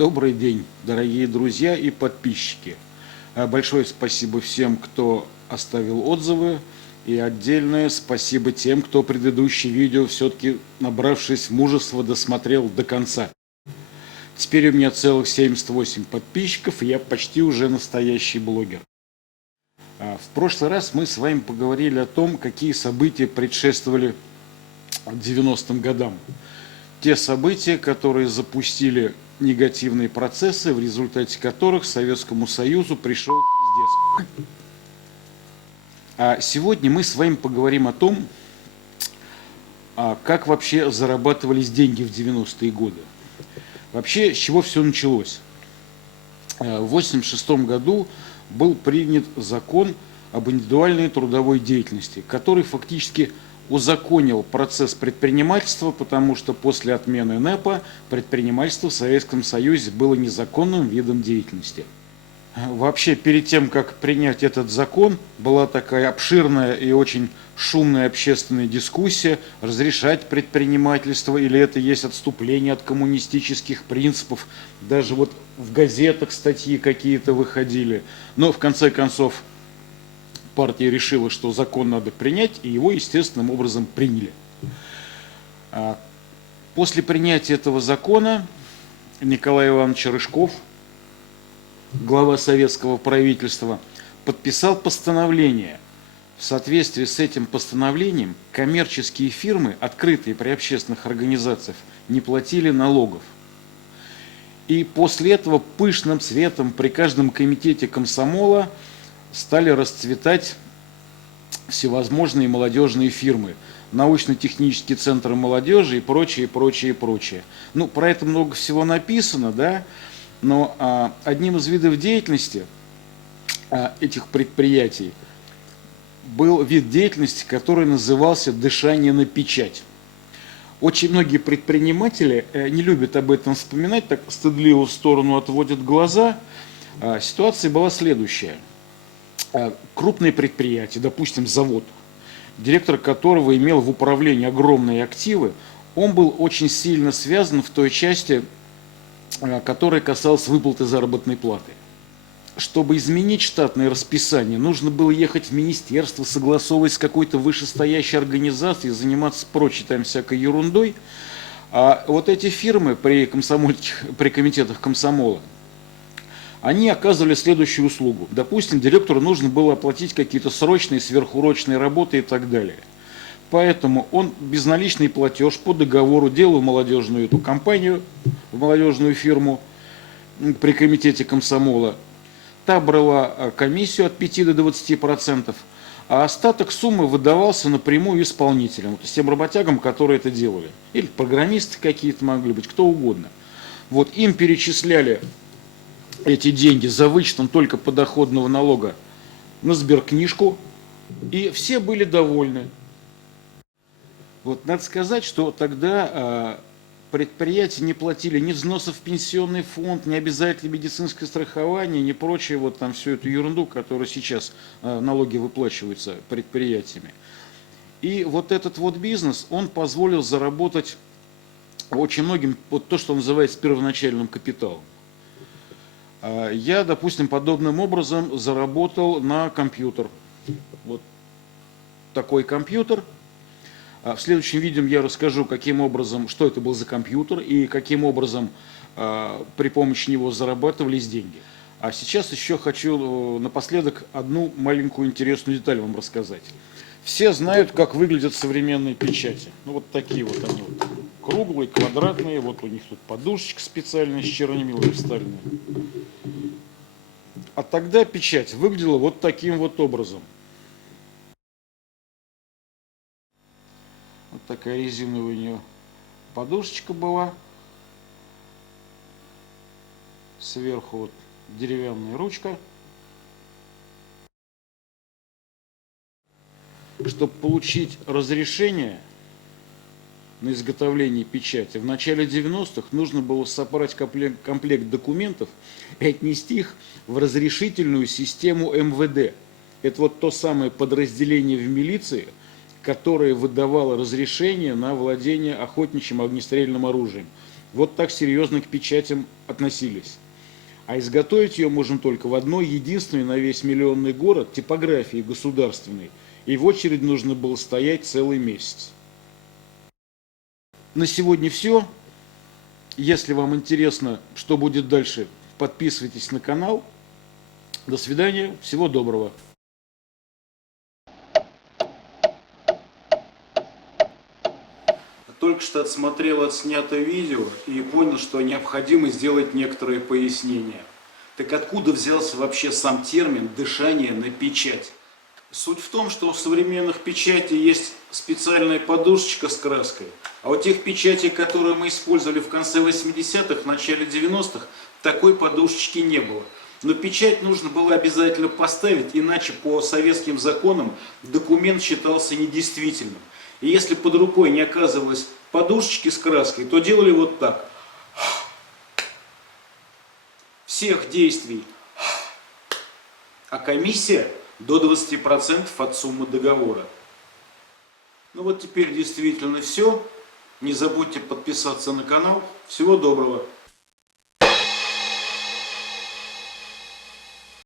Добрый день, дорогие друзья и подписчики. Большое спасибо всем, кто оставил отзывы. И отдельное спасибо тем, кто предыдущее видео, все-таки набравшись мужества, досмотрел до конца. Теперь у меня целых 78 подписчиков, и я почти уже настоящий блогер. В прошлый раз мы с вами поговорили о том, какие события предшествовали 90-м годам. Те события, которые запустили негативные процессы, в результате которых Советскому Союзу пришел пиздец. А сегодня мы с вами поговорим о том, как вообще зарабатывались деньги в 90-е годы. Вообще, с чего все началось? В 1986 году был принят закон об индивидуальной трудовой деятельности, который фактически узаконил процесс предпринимательства, потому что после отмены НЭПа предпринимательство в Советском Союзе было незаконным видом деятельности. Вообще, перед тем, как принять этот закон, была такая обширная и очень шумная общественная дискуссия, разрешать предпринимательство или это есть отступление от коммунистических принципов. Даже вот в газетах статьи какие-то выходили. Но в конце концов партия решила, что закон надо принять, и его естественным образом приняли. После принятия этого закона Николай Иванович Рыжков, глава советского правительства, подписал постановление. В соответствии с этим постановлением коммерческие фирмы, открытые при общественных организациях, не платили налогов. И после этого пышным цветом при каждом комитете комсомола стали расцветать всевозможные молодежные фирмы, научно-технические центры молодежи и прочее, прочее, прочее. Ну, про это много всего написано, да, но одним из видов деятельности этих предприятий был вид деятельности, который назывался «дышание на печать». Очень многие предприниматели не любят об этом вспоминать, так стыдливо в сторону отводят глаза. Ситуация была следующая. Крупное предприятие, допустим, завод, директор которого имел в управлении огромные активы, он был очень сильно связан в той части, которая касалась выплаты заработной платы. Чтобы изменить штатное расписание, нужно было ехать в министерство, согласовывать с какой-то вышестоящей организацией, заниматься прочей там всякой ерундой. А вот эти фирмы при комитетах комсомола, они оказывали следующую услугу. Допустим, директору нужно было оплатить какие-то срочные, сверхурочные работы и так далее. Поэтому он безналичный платеж по договору делал молодежную эту компанию, в молодежную фирму при комитете комсомола. Та брала комиссию от 5 до 20%, а остаток суммы выдавался напрямую исполнителям, то есть тем работягам, которые это делали. Или программисты какие-то могли быть, кто угодно. Вот им перечисляли эти деньги за вычетом только подоходного налога на сберкнижку, и все были довольны. Вот надо сказать, что тогда предприятия не платили ни взносов в пенсионный фонд, ни обязательное медицинское страхование, ни прочее, вот там всю эту ерунду, которая сейчас налоги выплачиваются предприятиями. И вот этот вот бизнес, он позволил заработать очень многим вот то, что называется первоначальным капиталом. Я, допустим, подобным образом заработал на компьютер. Вот такой компьютер. В следующем видео я расскажу, каким образом, что это был за компьютер и каким образом при помощи него зарабатывались деньги. А сейчас еще хочу напоследок одну маленькую интересную деталь вам рассказать. Все знают, как выглядят современные печати. Ну вот такие вот они вот. Круглые, квадратные, вот у них тут подушечка специальная с чернилами вставленная. А тогда печать выглядела вот таким вот образом. Вот такая резиновая у нее подушечка была. Сверху вот деревянная ручка. Чтобы получить разрешение на изготовление печати, в начале 90-х нужно было собрать комплект документов и отнести их в разрешительную систему МВД. Это вот то самое подразделение в милиции, которое выдавало разрешение на владение охотничьим огнестрельным оружием. Вот так серьезно к печатям относились. А изготовить ее можно только в одной единственной на весь миллионный город типографии государственной. И в очередь нужно было стоять целый месяц. На сегодня все. Если вам интересно, что будет дальше, подписывайтесь на канал. До свидания. Всего доброго. Только что отсмотрел отснятое видео и понял, что необходимо сделать некоторые пояснения. Так откуда взялся вообще сам термин «дышание на печать»? Суть в том, что у современных печатей есть специальная подушечка с краской, а у тех печатей, которые мы использовали в конце 80-х, в начале 90-х, такой подушечки не было. Но печать нужно было обязательно поставить, иначе по советским законам документ считался недействительным. И если под рукой не оказывалось подушечки с краской, то делали вот так. Всех действий. А комиссия до 20% от суммы договора. Ну вот теперь действительно все. Не забудьте подписаться на канал. Всего доброго.